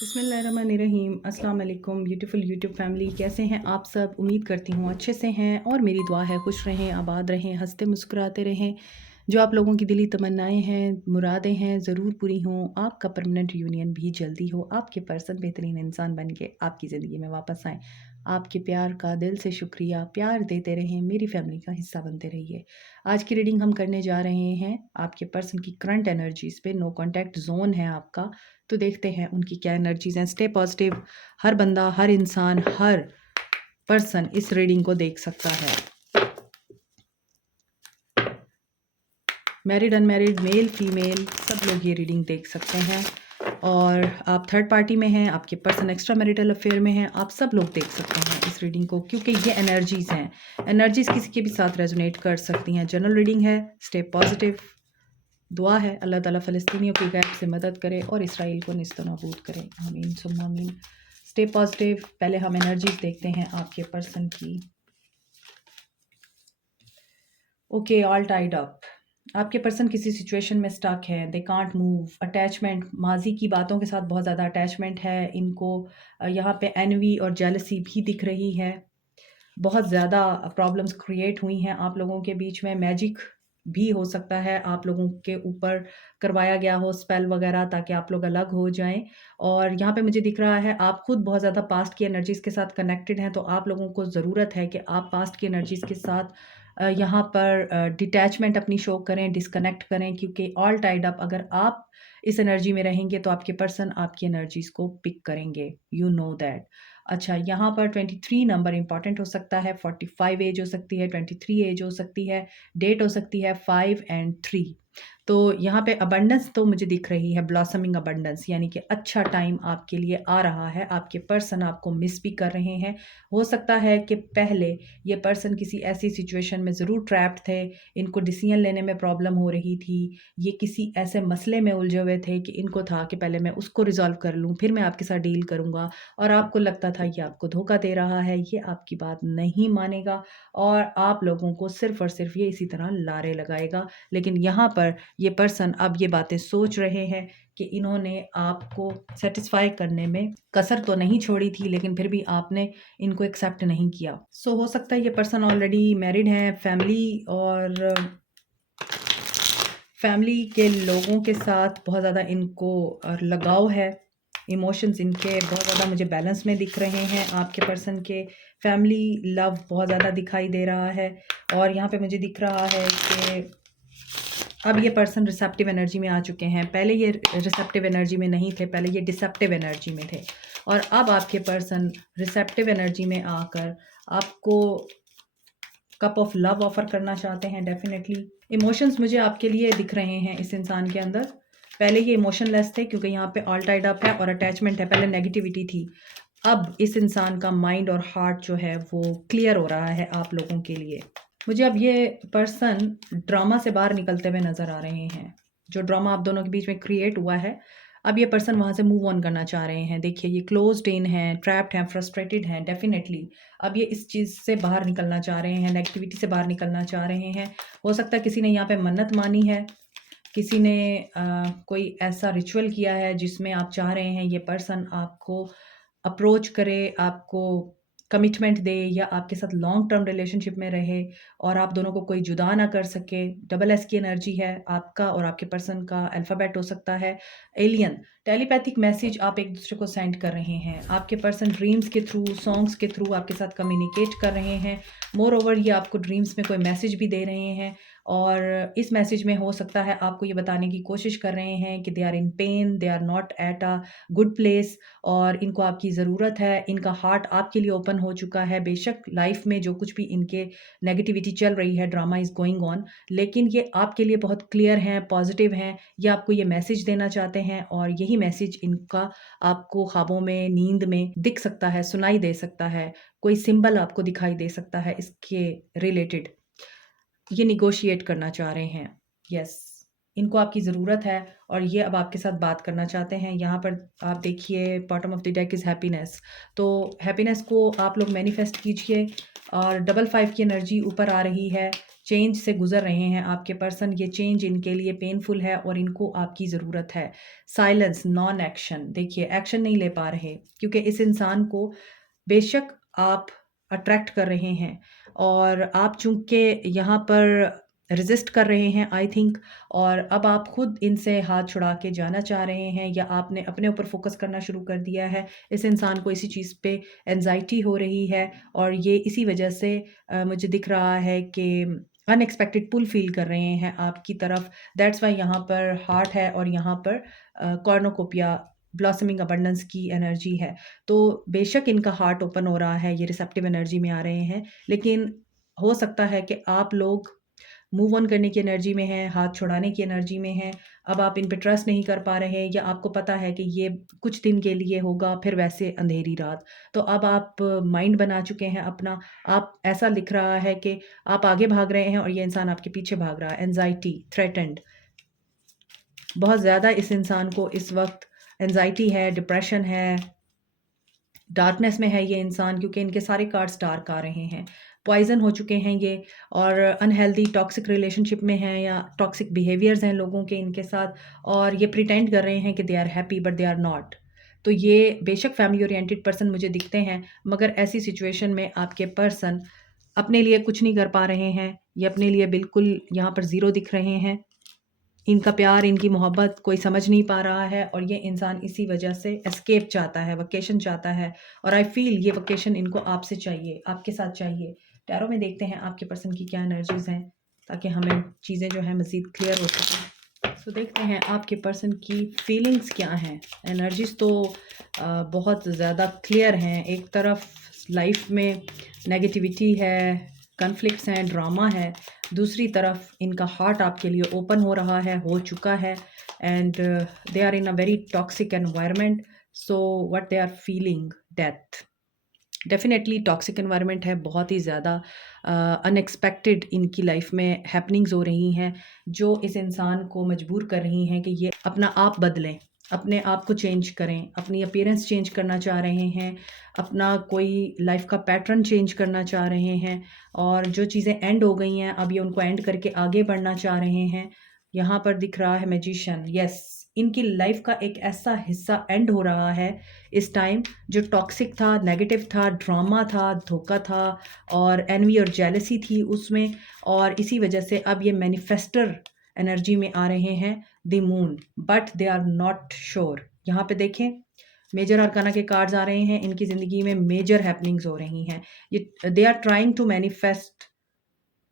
बिस्मिल्लाहिर्रहमानिर्रहीम। अस्सलाम वालेकुम ब्यूटीफुल यूट्यूब फैमिली, कैसे हैं आप सब? उम्मीद करती हूँ अच्छे से हैं और मेरी दुआ है खुश रहें, आबाद रहें, हंसते मुस्कुराते रहें। जो आप लोगों की दिली तमन्नाएं हैं, मुरादें हैं, ज़रूर पूरी हों। आपका परमानेंट यूनियन भी जल्दी हो, आपके पर्सन बेहतरीन इंसान बन के आपकी ज़िंदगी में वापस आएँ। आपके प्यार का दिल से शुक्रिया, प्यार देते रहें, मेरी फैमिली का हिस्सा बनते रहिए। आज की रीडिंग हम करने जा रहे हैं आपके पर्सन की करंट एनर्जीज़ पे। नो कॉन्टैक्ट जोन है आपका, तो देखते हैं उनकी क्या एनर्जीज हैं। Stay positive. हर बंदा, हर इंसान, हर पर्सन इस रीडिंग को देख सकता है। मैरिड, अनमैरिड, मेल, फीमेल, सब लोग ये रीडिंग देख सकते हैं। और आप थर्ड पार्टी में हैं, आपके पर्सन एक्स्ट्रा मैरिटल अफेयर में हैं, आप सब लोग देख सकते हैं इस रीडिंग को, क्योंकि ये एनर्जीज हैं। एनर्जीज किसी के भी साथ रेजोनेट कर सकती हैं। जनरल रीडिंग है, स्टे पॉजिटिव। दुआ है अल्लाह ताला फ़लस्तीनियों की गैप से मदद करे और इसराइल को निस्त नाबूद करे। आमीन सुम्मा आमीन। Stay positive. पहले हम एनर्जीज देखते हैं आपके पर्सन की। Okay, all tied up. आपके पर्सन किसी सिचुएशन में स्टक है, दे कांट मूव। अटैचमेंट, माजी की बातों के साथ बहुत ज़्यादा अटैचमेंट है इनको। यहाँ पे एनवी और जेलसी भी दिख रही है। बहुत ज़्यादा प्रॉब्लम्स क्रिएट हुई हैं आप लोगों के बीच में। मैजिक भी हो सकता है आप लोगों के ऊपर करवाया गया हो, स्पेल वगैरह, ताकि आप लोग अलग हो जाएं। और यहाँ पे मुझे दिख रहा है आप खुद बहुत ज़्यादा पास्ट की एनर्जीज़ के साथ कनेक्टेड हैं, तो आप लोगों को ज़रूरत है कि आप पास्ट की एनर्जीज़ के साथ यहाँ पर डिटैचमेंट अपनी शो करें, डिस्कनेक्ट करें, क्योंकि ऑल टाइड अप अगर आप इस एनर्जी में रहेंगे तो आपके पर्सन आपकी एनर्जीज़ को पिक करेंगे। You know that. अच्छा, यहाँ पर 23 नंबर इंपॉर्टेंट हो सकता है, 45 एज हो सकती है, 23 एज हो सकती है, डेट हो सकती है 5 एंड 3। तो यहाँ पे अबंडेंस तो मुझे दिख रही है, ब्लॉसमिंग अबंडेंस, यानी कि अच्छा टाइम आपके लिए आ रहा है। आपके पर्सन आपको मिस भी कर रहे हैं। हो सकता है कि पहले ये पर्सन किसी ऐसी सिचुएशन में ज़रूर ट्रैप्ड थे, इनको डिसीजन लेने में प्रॉब्लम हो रही थी, ये किसी ऐसे मसले में उलझे हुए थे कि इनको था कि पहले मैं उसको रिजॉल्व कर लूँ, फिर मैं आपके साथ डील करूँगा। और आपको लगता था ये आपको धोखा दे रहा है, ये आपकी बात नहीं मानेगा और आप लोगों को सिर्फ़ और सिर्फ़ ये इसी तरह लारे लगाएगा। लेकिन यहाँ पर ये पर्सन अब ये बातें सोच रहे हैं कि इन्होंने आपको सैटिस्फाई करने में कसर तो नहीं छोड़ी थी, लेकिन फिर भी आपने इनको एक्सेप्ट नहीं किया। सो हो सकता है ये पर्सन ऑलरेडी मैरिड है, फैमिली के लोगों के साथ बहुत ज़्यादा इनको लगाव है। इमोशंस इनके बहुत ज़्यादा मुझे बैलेंस में दिख रहे हैं। आपके पर्सन के फैमिली लव बहुत ज़्यादा दिखाई दे रहा है। और यहाँ पे मुझे दिख रहा है कि अब ये पर्सन रिसेप्टिव एनर्जी में आ चुके हैं। पहले ये रिसेप्टिव एनर्जी में नहीं थे, पहले ये डिसेप्टिव एनर्जी में थे। और अब आपके पर्सन रिसेप्टिव एनर्जी में आकर आपको कप ऑफ लव ऑफर करना चाहते हैं। डेफिनेटली इमोशंस मुझे आपके लिए दिख रहे हैं इस इंसान के अंदर। पहले ये इमोशनलेस थे क्योंकि यहाँ पे ऑल टाइड अप है और अटैचमेंट है, पहले नेगेटिविटी थी। अब इस इंसान का माइंड और हार्ट जो है वो क्लियर हो रहा है आप लोगों के लिए। मुझे अब ये पर्सन ड्रामा से बाहर निकलते हुए नज़र आ रहे हैं। जो ड्रामा आप दोनों के बीच में क्रिएट हुआ है, अब ये पर्सन वहाँ से मूव ऑन करना चाह रहे हैं। देखिए, ये क्लोज्ड इन हैं, ट्रैप्ड हैं, फ्रस्ट्रेटेड हैं। डेफिनेटली अब ये इस चीज़ से बाहर निकलना चाह रहे हैं, नेगेटिविटी से बाहर निकलना चाह रहे हैं। हो सकता है किसी ने यहाँ पे मन्नत मानी है, किसी ने कोई ऐसा रिचुअल किया है जिसमें आप चाह रहे हैं ये पर्सन आपको अप्रोच करे, आपको कमिटमेंट दे या आपके साथ लॉन्ग टर्म रिलेशनशिप में रहे और आप दोनों को कोई जुदा ना कर सके। डबल एस की एनर्जी है आपका और आपके पर्सन का। अल्फ़ाबेट हो सकता है एलियन। टेलीपैथिक मैसेज आप एक दूसरे को सेंड कर रहे हैं। आपके पर्सन ड्रीम्स के थ्रू, सॉन्ग्स के थ्रू आपके साथ कम्युनिकेट कर रहे हैं। मोर ओवर ये आपको ड्रीम्स में कोई मैसेज भी दे रहे हैं और इस मैसेज में हो सकता है आपको ये बताने की कोशिश कर रहे हैं कि they are in pain, they are not at a good place और इनको आपकी ज़रूरत है। इनका हार्ट आपके लिए ओपन हो चुका है। बेशक लाइफ में जो कुछ भी इनके नेगेटिविटी चल रही है, ड्रामा इज़ गोइंग ऑन, लेकिन ये आपके लिए बहुत क्लियर हैं, पॉजिटिव हैं। ये आपको ये मैसेज देना चाहते हैं और यही मैसेज इनका आपको ख्वाबों में, नींद में दिख सकता है, सुनाई दे सकता है। कोई सिंबल आपको दिखाई दे सकता है इसके रिलेटेड। ये निगोशिएट करना चाह रहे हैं। यस, इनको आपकी ज़रूरत है और ये अब आपके साथ बात करना चाहते हैं। यहाँ पर आप देखिए, bottom of the deck is happiness. तो हैप्पीनेस को आप लोग मैनिफेस्ट कीजिए और डबल 5 की एनर्जी ऊपर आ रही है। चेंज से गुज़र रहे हैं आपके पर्सन। ये चेंज इनके लिए पेनफुल है और इनको आपकी ज़रूरत है। साइलेंस, नॉन एक्शन, देखिए एक्शन नहीं ले पा रहे क्योंकि इस इंसान को बेशक आप अट्रैक्ट कर रहे हैं और आप चूँकि यहाँ पर रेज़िस्ट कर रहे हैं आई थिंक, और अब आप खुद इनसे हाथ छुड़ा के जाना चाह रहे हैं या आपने अपने ऊपर फ़ोकस करना शुरू कर दिया है। इस इंसान को इसी चीज़ पे एंग्ज़ायटी हो रही है और ये इसी वजह से मुझे दिख रहा है कि अनएक्सपेक्टेड पुल फ़ील कर रहे हैं आपकी तरफ। दैट्स व्हाई यहाँ पर हार्ट है और यहाँ पर कॉर्नुकोपिया, ब्लॉसमिंग अबंडेंस की एनर्जी है। तो बेशक इनका हार्ट ओपन हो रहा है, ये रिसेप्टिव एनर्जी में आ रहे हैं, लेकिन हो सकता है कि आप लोग मूव ऑन करने की एनर्जी में हैं, हाथ छुड़ाने की एनर्जी में हैं। अब आप इन पे ट्रस्ट नहीं कर पा रहे या आपको पता है कि ये कुछ दिन के लिए होगा, फिर वैसे अंधेरी रात। तो अब आप माइंड बना चुके हैं अपना। आप ऐसा लिख रहा है कि आप आगे भाग रहे हैं और ये इंसान आपके पीछे भाग रहा है। एंग्ज़ायटी, थ्रेटन्ड, बहुत ज़्यादा इस इंसान को इस वक़्त एंग्ज़ायटी है, डिप्रेशन है, डार्कनेस में है ये इंसान क्योंकि इनके सारे कार्ड्स डार्क आ रहे हैं। पॉइज़न हो चुके हैं ये और अनहेल्दी टॉक्सिक रिलेशनशिप में हैं या टॉक्सिक बिहेवियर्स हैं लोगों के इनके साथ, और ये प्रिटेंड कर रहे हैं कि they are happy but they are not. तो ये बेशक फैमिली ओरिएंटेड पर्सन मुझे दिखते हैं, मगर ऐसी सिचुएशन में आपके पर्सन अपने लिए कुछ नहीं कर पा रहे हैं। ये अपने लिए बिल्कुल यहाँ पर ज़ीरो दिख रहे हैं। इनका प्यार, इनकी मोहब्बत कोई समझ नहीं पा रहा है और ये इंसान इसी वजह से एस्केप चाहता है, वेकेशन चाहता है, और आई फ़ील ये वेकेशन इनको आपसे चाहिए, आपके साथ चाहिए। टैरो में देखते हैं आपके पर्सन की क्या एनर्जीज़ हैं ताकि हमें चीज़ें जो हैं मज़ीद क्लियर हो सकें। सो देखते हैं आपके पर्सन की फीलिंग्स क्या हैं। एनर्जीज़ तो बहुत ज़्यादा क्लियर हैं। एक तरफ लाइफ में नेगेटिविटी है, कॉन्फ्लिक्ट्स हैं, ड्रामा है। दूसरी तरफ इनका हार्ट आपके लिए ओपन हो रहा है, हो चुका है, and they are in a very toxic environment. So what they are feeling, death. Definitely toxic environment है, बहुत ही ज़्यादा अनएक्सपेक्टेड इनकी लाइफ में हैपनिंग्स हो रही हैं जो इस इंसान को मजबूर कर रही हैं कि ये अपना आप बदलें, अपने आप को चेंज करें, अपनी अपीयरेंस चेंज करना चाह रहे हैं, अपना कोई लाइफ का पैटर्न चेंज करना चाह रहे हैं, और जो चीज़ें एंड हो गई हैं अब ये उनको एंड करके आगे बढ़ना चाह रहे हैं। यहाँ पर दिख रहा है मैजिशियन। यस, इनकी लाइफ का एक ऐसा हिस्सा एंड हो रहा है इस टाइम जो टॉक्सिक था, नेगेटिव था, ड्रामा था, धोखा था और एनवी और जेलसी थी उसमें, और इसी वजह से अब ये मैनिफेस्टर एनर्जी में आ रहे हैं, the moon, but they are not sure. यहाँ पे देखें मेजर अरकाना के कार्ड्स आ रहे हैं, इनकी ज़िंदगी में मेजर हैपनिंग्स हो रही हैं। ये they are trying to manifest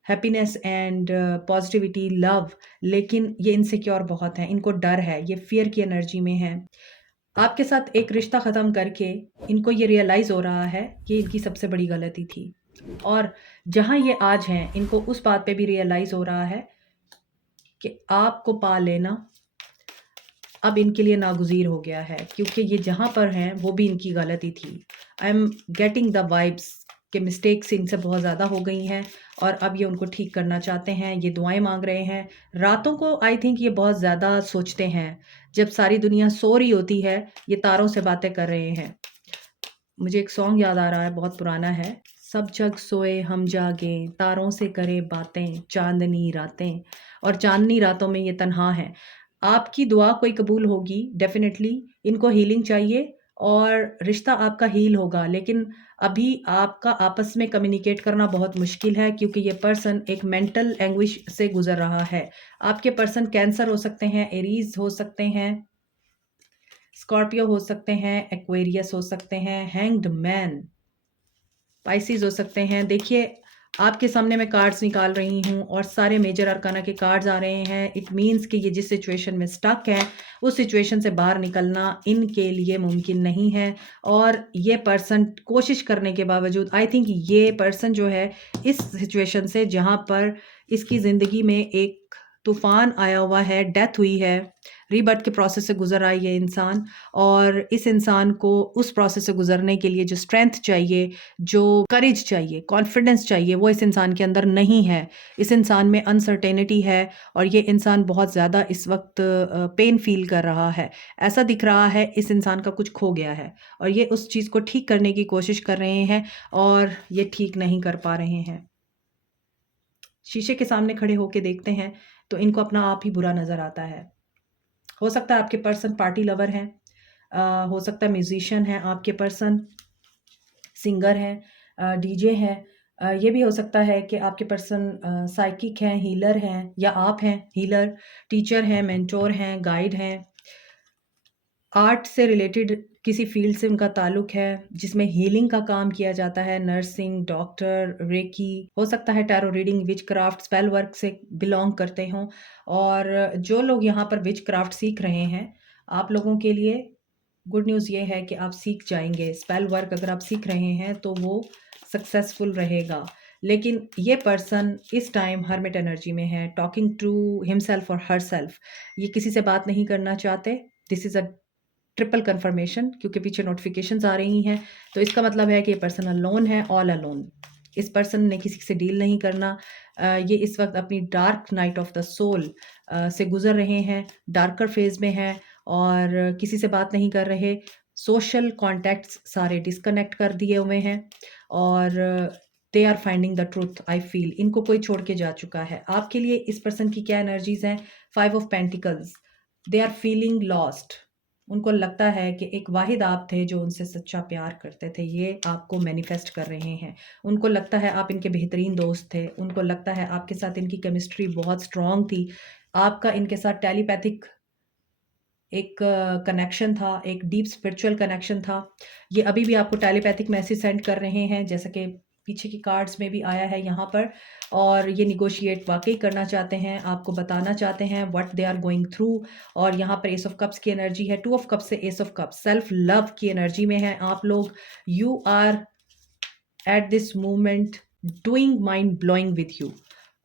happiness and positivity, love, लेकिन ये इनसिक्योर बहुत हैं, इनको डर है, ये फियर की एनर्जी में हैं। आपके साथ एक रिश्ता ख़त्म करके इनको ये रियलाइज़ हो रहा है कि इनकी सबसे बड़ी गलती थी, और जहाँ ये आज हैं इनको उस बात पे भी रियलाइज़ हो रहा है कि आपको पा लेना अब इनके लिए नागुज़ीर हो गया है, क्योंकि ये जहाँ पर हैं वो भी इनकी गलती थी। I am getting the vibes कि मिस्टेक्स इनसे बहुत ज़्यादा हो गई हैं और अब ये उनको ठीक करना चाहते हैं, ये दुआएँ माँग रहे हैं। रातों को आई थिंक ये बहुत ज़्यादा सोचते हैं, जब सारी दुनिया सो रही होती है ये तारों से बातें कर रहे हैं। मुझे एक सॉन्ग याद आ रहा है, बहुत पुराना है। सब जग सोए हम जागें, तारों से करे बातें, चाँदनी रातें, और चाँदनी रातों में ये तन्हा हैं। आपकी दुआ कोई कबूल होगी डेफ़िनेटली, इनको हीलिंग चाहिए और रिश्ता आपका हील होगा, लेकिन अभी आपका आपस में कम्युनिकेट करना बहुत मुश्किल है क्योंकि ये पर्सन एक मेंटल एंग्विश से गुज़र रहा है। आपके पर्सन कैंसर हो सकते हैं, एरीज़ हो सकते हैं, स्कॉर्पियो हो सकते हैं, एक्वेरियस हो सकते हैं, हैंग्ड मैन, पाइसेस हो सकते हैं। देखिए आपके सामने मैं कार्ड्स निकाल रही हूँ और सारे मेजर अरकाना के कार्ड्स आ रहे हैं। इट मीन्स कि ये जिस सिचुएशन में स्टक हैं उस सिचुएशन से बाहर निकलना इनके लिए मुमकिन नहीं है, और ये पर्सन कोशिश करने के बावजूद आई थिंक ये पर्सन जो है इस सिचुएशन से, जहाँ पर इसकी ज़िंदगी में एक तूफ़ान आया हुआ है, डेथ हुई है, रीबर्थ के प्रोसेस से गुज़र रहा है ये इंसान, और इस इंसान को उस प्रोसेस से गुज़रने के लिए जो स्ट्रेंथ चाहिए, जो करेज चाहिए, कॉन्फिडेंस चाहिए, वो इस इंसान के अंदर नहीं है। इस इंसान में अनसर्टेनिटी है और ये इंसान बहुत ज़्यादा इस वक़्त पेन फ़ील कर रहा है। ऐसा दिख रहा है इस इंसान का कुछ खो गया है और ये उस चीज़ को ठीक करने की कोशिश कर रहे हैं और ये ठीक नहीं कर पा रहे हैं। शीशे के सामने खड़े होके देखते हैं तो इनको अपना आप ही बुरा नज़र आता है। हो सकता है आपके पर्सन पार्टी लवर हैं, हो सकता है म्यूजिशियन हैं आपके पर्सन, सिंगर हैं, डीजे हैं। ये भी हो सकता है कि आपके पर्सन साइकिक हैं, हीलर हैं, या आप हैं हीलर, टीचर हैं, मेंटोर हैं, गाइड हैं। आर्ट से रिलेटेड किसी फील्ड से उनका ताल्लुक है जिसमें हीलिंग का काम किया जाता है, नर्सिंग, डॉक्टर, रेकी। हो सकता है टैरो रीडिंग, विच क्राफ्ट, स्पेल वर्क से बिलोंग करते हों। और जो लोग यहाँ पर विच क्राफ्ट सीख रहे हैं, आप लोगों के लिए गुड न्यूज़ ये है कि आप सीख जाएंगे। स्पेल वर्क अगर आप सीख रहे हैं तो वो सक्सेसफुल रहेगा। लेकिन ये पर्सन इस टाइम हर्मिट एनर्जी में है, टॉकिंग टू हिमसेल्फ और हर सेल्फ। ये किसी से बात नहीं करना चाहते। This is a triple confirmation, क्योंकि पीछे नोटिफिकेशंस आ रही हैं। तो इसका मतलब है कि ये पर्सन अलोन है, ऑल अलोन। इस पर्सन ने किसी से डील नहीं करना। ये इस वक्त अपनी dark night of the soul से गुजर रहे हैं, डार्कर फेज में हैं और किसी से बात नहीं कर रहे। सोशल कॉन्टैक्ट्स सारे डिस्कनेक्ट कर दिए हुए हैं और they are finding the truth. I feel इनको कोई छोड़ के जा चुका है। आपके लिए इस पर्सन की क्या एनर्जीज हैं? 5 of pentacles. They are feeling lost. उनको लगता है कि एक वाहिद आप थे जो उनसे सच्चा प्यार करते थे, ये आपको मैनिफेस्ट कर रहे हैं। उनको लगता है आप इनके बेहतरीन दोस्त थे। उनको लगता है आपके साथ इनकी केमिस्ट्री बहुत स्ट्रॉन्ग थी। आपका इनके साथ टेलीपैथिक एक कनेक्शन था, एक डीप स्पिरिचुअल कनेक्शन था। ये अभी भी आपको टेलीपैथिक मैसेज सेंड कर रहे हैं, जैसा कि पीछे की कार्ड्स में भी आया है यहाँ पर। और ये निगोशिएट वाकई करना चाहते हैं, आपको बताना चाहते हैं what they are going through. और यहाँ पर एस ऑफ कप्स की एनर्जी है, 2 ऑफ कप्स से ace of cups, self love की एनर्जी में है आप लोग। You are at this moment doing mind blowing with you.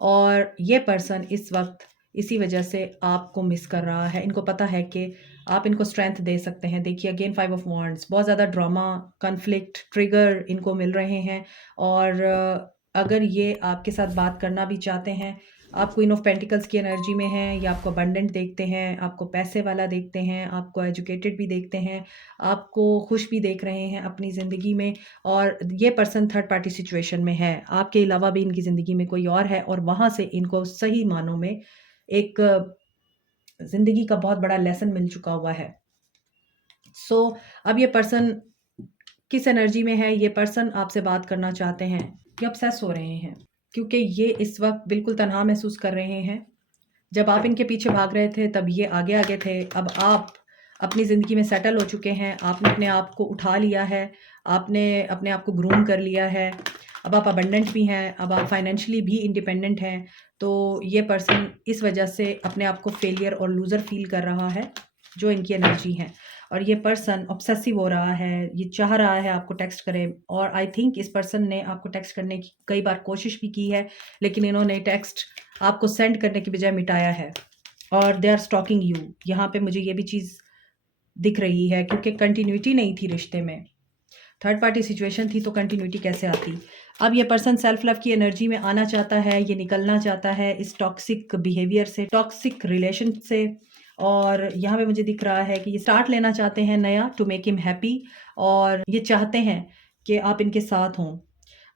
और ये पर्सन इस वक्त इसी वजह से आपको मिस कर रहा है। इनको पता है कि आप इनको स्ट्रेंथ दे सकते हैं। देखिए अगेन 5 ऑफ वॉन्ड्स, बहुत ज़्यादा ड्रामा, कन्फ्लिक्ट, ट्रिगर इनको मिल रहे हैं। और अगर ये आपके साथ बात करना भी चाहते हैं, आप क्वीन ऑफ पेंटिकल्स की एनर्जी में हैं, या आपको अबंडेंट देखते हैं, आपको पैसे वाला देखते हैं, आपको एजुकेटेड भी देखते हैं, आपको खुश भी देख रहे हैं अपनी ज़िंदगी में। और ये पर्सन थर्ड पार्टी सिचुएशन में है, आपके अलावा भी इनकी ज़िंदगी में कोई और है और वहाँ से इनको सही मानों में एक ज़िंदगी का बहुत बड़ा लेसन मिल चुका हुआ है। सो अब ये पर्सन किस एनर्जी में है? ये पर्सन आपसे बात करना चाहते हैं, ये ऑब्सेस हो रहे हैं, क्योंकि ये इस वक्त बिल्कुल तन्हा महसूस कर रहे हैं। जब आप इनके पीछे भाग रहे थे तब ये आगे आगे थे। अब आप अपनी ज़िंदगी में सेटल हो चुके हैं, आपने अपने आप को उठा लिया है, आपने अपने आप को ग्रूम कर लिया है। अब आप अबंडेंट भी हैं, अब आप फाइनेंशियली भी इंडिपेंडेंट हैं। तो ये पर्सन इस वजह से अपने आप को फेलियर और लूज़र फील कर रहा है, जो इनकी एनर्जी है। और ये पर्सन ऑब्सेसिव हो रहा है, ये चाह रहा है आपको टेक्स्ट करे। और आई थिंक इस पर्सन ने आपको टेक्स्ट करने की कई बार कोशिश भी की है, लेकिन इन्होंने टेक्स्ट आपको सेंड करने की बजाय मिटाया है। और दे आर स्टॉकिंग यू। यहाँ पे मुझे ये भी चीज़ दिख रही है, क्योंकि कंटिन्यूटी नहीं थी रिश्ते में, थर्ड पार्टी सिचुएशन थी, तो कंटिन्यूटी कैसे आती? अब ये पर्सन सेल्फ लव की एनर्जी में आना चाहता है, ये निकलना चाहता है इस टॉक्सिक बिहेवियर से, टॉक्सिक रिलेशन से। और यहाँ पे मुझे दिख रहा है कि ये स्टार्ट लेना चाहते हैं नया, टू मेक हिम हैप्पी। और ये चाहते हैं कि आप इनके साथ हों।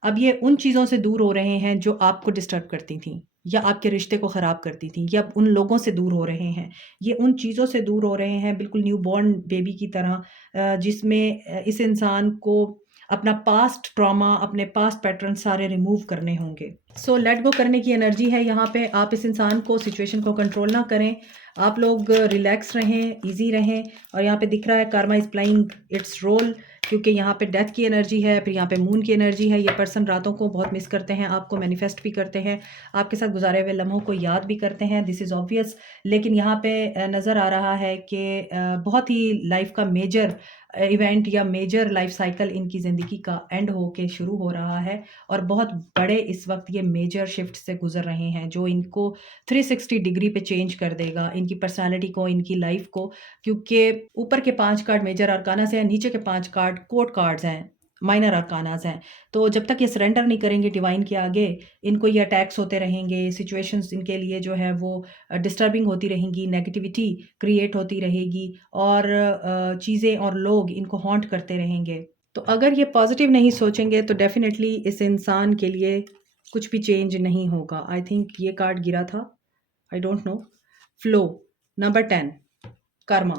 अब ये उन चीज़ों से दूर हो रहे हैं जो आपको डिस्टर्ब करती थी, या आपके रिश्ते को ख़राब करती थी, या उन लोगों से दूर हो रहे हैं। ये उन चीज़ों से दूर हो रहे हैं, बिल्कुल न्यूबॉर्न बेबी की तरह, जिसमें इस इंसान को अपना पास्ट ट्रॉमा, अपने पास्ट पैटर्न सारे रिमूव करने होंगे। सो लेट गो करने की एनर्जी है यहाँ पे। आप इस इंसान को, सिचुएशन को कंट्रोल ना करें, आप लोग रिलैक्स रहें, ईजी रहें। और यहाँ पे दिख रहा है karma is playing its role, क्योंकि यहाँ पे डेथ की एनर्जी है, फिर यहाँ पे मून की एनर्जी है। ये पर्सन रातों को बहुत मिस करते हैं, आपको मैनिफेस्ट भी करते हैं, आपके साथ गुजारे हुए लम्हों को याद भी करते हैं। This is obvious. लेकिन यहाँ पे नज़र आ रहा है कि बहुत ही लाइफ का मेजर इवेंट या मेजर लाइफ साइकिल इनकी ज़िंदगी का एंड हो के शुरू हो रहा है। और बहुत बड़े इस वक्त ये मेजर शिफ्ट से गुजर रहे हैं, जो इनको 360 डिग्री पे चेंज कर देगा, इनकी पर्सनालिटी को, इनकी लाइफ को। क्योंकि ऊपर के 5 कार्ड मेजर अरकाना से हैं, नीचे के 5 कार्ड कोर्ट कार्ड्स हैं, माइनर अरकानास हैं। तो जब तक ये सरेंडर नहीं करेंगे डिवाइन के आगे, इनको ये अटैक्स होते रहेंगे, सिचुएशंस इनके लिए जो है वो डिस्टर्बिंग होती रहेंगी, नेगेटिविटी क्रिएट होती रहेगी, और चीज़ें और लोग इनको हॉन्ट करते रहेंगे। तो अगर ये पॉजिटिव नहीं सोचेंगे तो डेफिनेटली इस इंसान के लिए कुछ भी चेंज नहीं होगा। आई थिंक ये कार्ड गिरा था, I don't know. Flow number 10 Karma,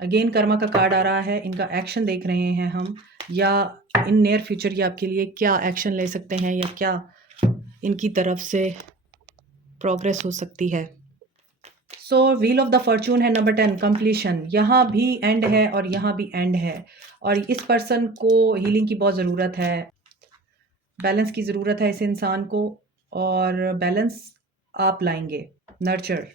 again Karma का कार्ड आ रहा है। इनका एक्शन देख रहे हैं हम, या इन नियर फ्यूचर ये आपके लिए क्या एक्शन ले सकते हैं, या क्या इनकी तरफ से प्रोग्रेस हो सकती है। सो व्हील ऑफ द फॉर्चून है नंबर 10 कंप्लीशन। यहाँ भी एंड है और यहाँ भी एंड है, और इस पर्सन को हीलिंग की बहुत ज़रूरत है, बैलेंस की ज़रूरत है इस इंसान को, और बैलेंस आप लाएंगे। नर्चर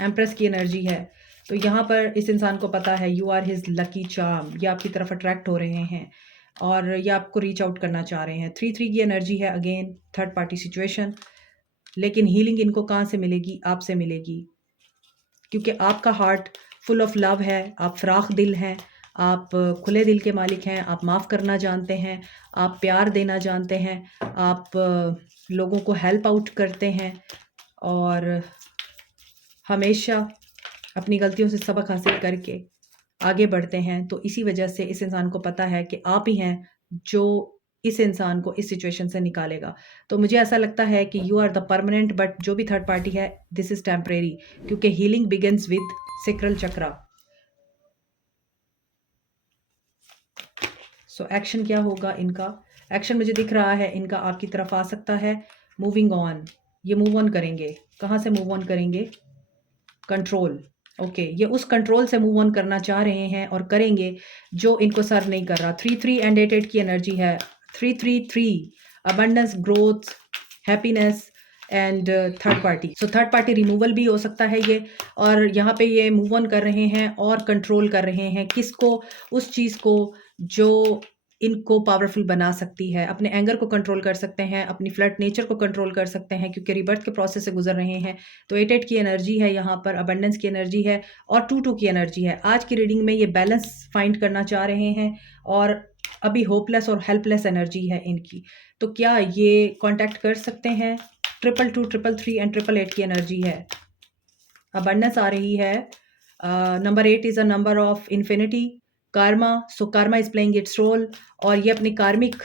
एम्प्रेस की एनर्जी है, तो यहाँ पर इस इंसान को पता है you are his lucky charm, ये आपकी तरफ अट्रैक्ट हो रहे हैं और ये आपको रीच आउट करना चाह रहे हैं। 3-3 की एनर्जी है, अगेन थर्ड पार्टी सिचुएशन। लेकिन हीलिंग इनको कहाँ से मिलेगी? आपसे मिलेगी, क्योंकि आपका हार्ट फुल ऑफ लव है, आप फ्राख दिल हैं, आप खुले दिल के मालिक हैं, आप माफ़ करना जानते हैं, आप प्यार देना जानते हैं, आप लोगों को हेल्प आउट करते हैं और हमेशा अपनी गलतियों से सबक हासिल करके आगे बढ़ते हैं। तो इसी वजह से इस इंसान को पता है कि आप ही हैं जो इस इंसान को इस सिचुएशन से निकालेगा। तो मुझे ऐसा लगता है कि you are the permanent, but जो भी थर्ड पार्टी है दिस इज़ टेम्परेरी, क्योंकि healing begins with sacral chakra. So action क्या होगा इनका? एक्शन मुझे दिख रहा है इनका आपकी तरफ आ सकता है। मूविंग ऑन, ये मूव ऑन करेंगे। कहाँ से मूव ऑन करेंगे? कंट्रोल। ओके, ये उस कंट्रोल से मूव ऑन करना चाह रहे हैं और करेंगे जो इनको सर्व नहीं कर रहा। 3-3 एंड 8-8 की एनर्जी है। 3-3-3 abundance, growth, happiness and third party. So third party removal भी हो सकता है ये, और यहाँ पे ये मूव ऑन कर रहे हैं और कंट्रोल कर रहे हैं किसको? उस चीज़ को जो इनको पावरफुल बना सकती है। अपने एंगर को कंट्रोल कर सकते हैं, अपनी फ्लर्ट नेचर को कंट्रोल कर सकते हैं, क्योंकि रिबर्थ के प्रोसेस से गुजर रहे हैं। तो 8-8 की एनर्जी है यहाँ पर, अबंडेंस की एनर्जी है और 2-2 की एनर्जी है। आज की रीडिंग में ये बैलेंस फाइंड करना चाह रहे हैं और अभी होपलेस और हेल्पलेस एनर्जी है इनकी। तो क्या ये कांटेक्ट कर सकते हैं? 222, 333 एंड 888 की एनर्जी है। अबंडेंस आ रही है। Number 8 is a number of infinity, karma. So karma is playing its role, और ये अपनी कार्मिक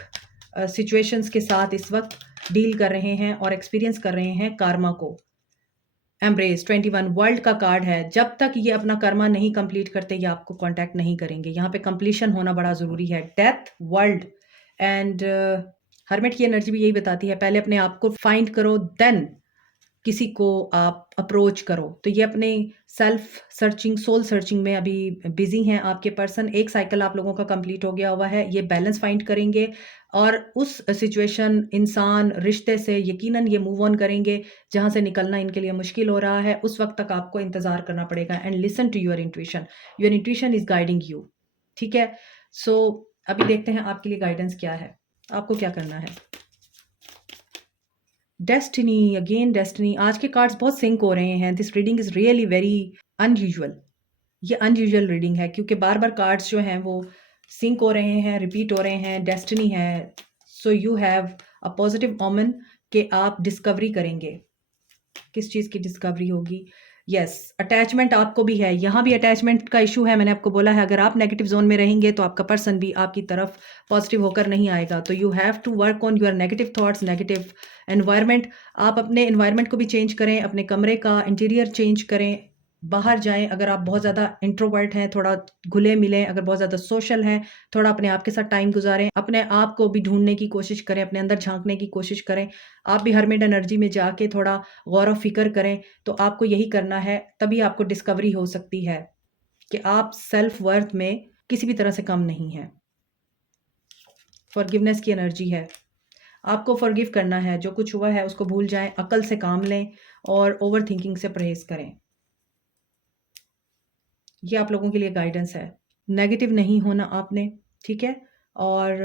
सिचुएशंस के साथ इस वक्त डील कर रहे हैं और एक्सपीरियंस कर रहे हैं कार्मा को। एम्ब्रेस 21 वर्ल्ड का कार्ड है। जब तक ये अपना कर्मा नहीं कंप्लीट करते, ये आपको कांटेक्ट नहीं करेंगे। यहाँ पे कंप्लीशन होना बड़ा ज़रूरी है। डेथ, वर्ल्ड एंड हर्मिट की एनर्जी भी यही बताती है, पहले अपने आप को फाइंड करो, देन किसी को आप अप्रोच करो। तो ये अपने सेल्फ सर्चिंग, सोल सर्चिंग में अभी बिजी हैं आपके पर्सन। एक साइकिल आप लोगों का कंप्लीट हो गया हुआ है, ये बैलेंस फाइंड करेंगे और उस सिचुएशन, इंसान, रिश्ते से यकीनन ये मूव ऑन करेंगे जहाँ से निकलना इनके लिए मुश्किल हो रहा है। उस वक्त तक आपको इंतज़ार करना पड़ेगा and listen to your intuition. Your intuition is guiding you. ठीक है, सो अभी देखते हैं आपके लिए गाइडेंस क्या है, आपको क्या करना है। Destiny, again destiny. आज के कार्ड्स बहुत सिंक हो रहे हैं। This reading is really very unusual. ये अनयूजुअल रीडिंग है क्योंकि बार बार कार्ड्स जो हैं वो सिंक हो रहे हैं, रिपीट हो रहे हैं। डेस्टिनी है, so you have a positive ओमन कि आप डिस्कवरी करेंगे। किस चीज़ की डिस्कवरी होगी? यस, अटैचमेंट आपको भी है। यहाँ भी अटैचमेंट का इशू है। मैंने आपको बोला है अगर आप नेगेटिव जोन में रहेंगे तो आपका पर्सन भी आपकी तरफ पॉजिटिव होकर नहीं आएगा। तो you have to work on your negative thoughts, negative environment. आप अपने एनवायरनमेंट को भी चेंज करें, अपने कमरे का इंटीरियर चेंज करें, बाहर जाएं। अगर आप बहुत ज़्यादा इंट्रोवर्ट हैं, थोड़ा घुले मिलें। अगर बहुत ज़्यादा सोशल हैं, थोड़ा अपने आप के साथ टाइम गुजारें। अपने आप को भी ढूंढने की कोशिश करें, अपने अंदर झांकने की कोशिश करें। आप भी हरमिट एनर्जी में जाके थोड़ा गौर फिक्र करें। तो आपको यही करना है, तभी आपको डिस्कवरी हो सकती है कि आप सेल्फ वर्थ में किसी भी तरह से कम नहीं हैं। फॉरगिवनेस की एनर्जी है, आपको फॉरगिव करना है। जो कुछ हुआ है उसको भूल जाएं, अकल से काम लें और ओवर थिंकिंग से परहेज करें। ये आप लोगों के लिए गाइडेंस है। नेगेटिव नहीं होना आपने, ठीक है। और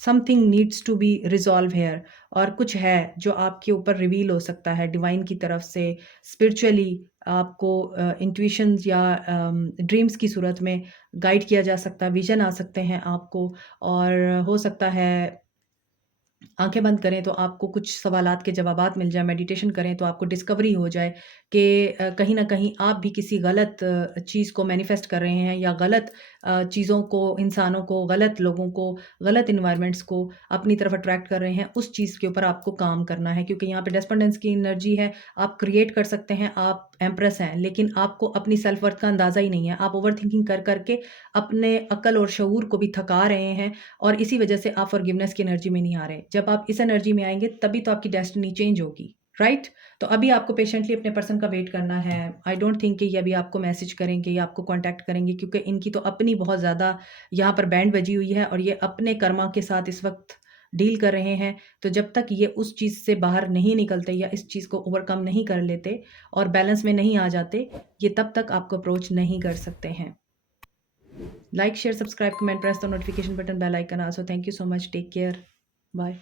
something needs to be resolve here, और कुछ है जो आपके ऊपर रिवील हो सकता है डिवाइन की तरफ से, स्पिरिचुअली आपको इंट्यूशंस या ड्रीम्स की सूरत में गाइड किया जा सकता है। विजन आ सकते हैं आपको, और हो सकता है आँखें बंद करें तो आपको कुछ सवालात के जवाबात मिल जाएँ, मेडिटेशन करें तो आपको डिस्कवरी हो जाए कि कहीं न कहीं आप भी किसी गलत चीज़ को मैनिफेस्ट कर रहे हैं या गलत चीज़ों को, इंसानों को, गलत लोगों को, गलत एनवायरनमेंट्स को अपनी तरफ अट्रैक्ट कर रहे हैं, उस चीज़ के ऊपर आपको काम करना है क्योंकि यहाँ पे डिस्पेंडेंस की एनर्जी है, आप क्रिएट कर सकते हैं, आप एम्प्रेस हैं, लेकिन आपको अपनी सेल्फ वर्थ का अंदाज़ा ही नहीं है। आप ओवरथिंकिंग कर के अपने अक्ल और शऊर को भी थका रहे हैं और इसी वजह से आप फॉरगिवनेस की एनर्जी में नहीं आ रहे। जब आप इस एनर्जी में आएँगे तभी तो आपकी डेस्टिनी चेंज होगी, राइट? तो अभी आपको पेशेंटली अपने पर्सन का वेट करना है। आई डोंट थिंक कि ये अभी आपको मैसेज करेंगे या आपको कॉन्टैक्ट करेंगे क्योंकि इनकी तो अपनी बहुत ज़्यादा यहाँ पर बैंड बजी हुई है और ये अपने कर्मा के साथ इस वक़्त डील कर रहे हैं। तो जब तक ये उस चीज़ से बाहर नहीं निकलते या इस चीज़ को ओवरकम नहीं कर लेते और बैलेंस में नहीं आ जाते, ये तब तक आपको अप्रोच नहीं कर सकते हैं। Like, share, subscribe, comment, press the notification button, bell icon also. Thank you so much. Take care. Bye.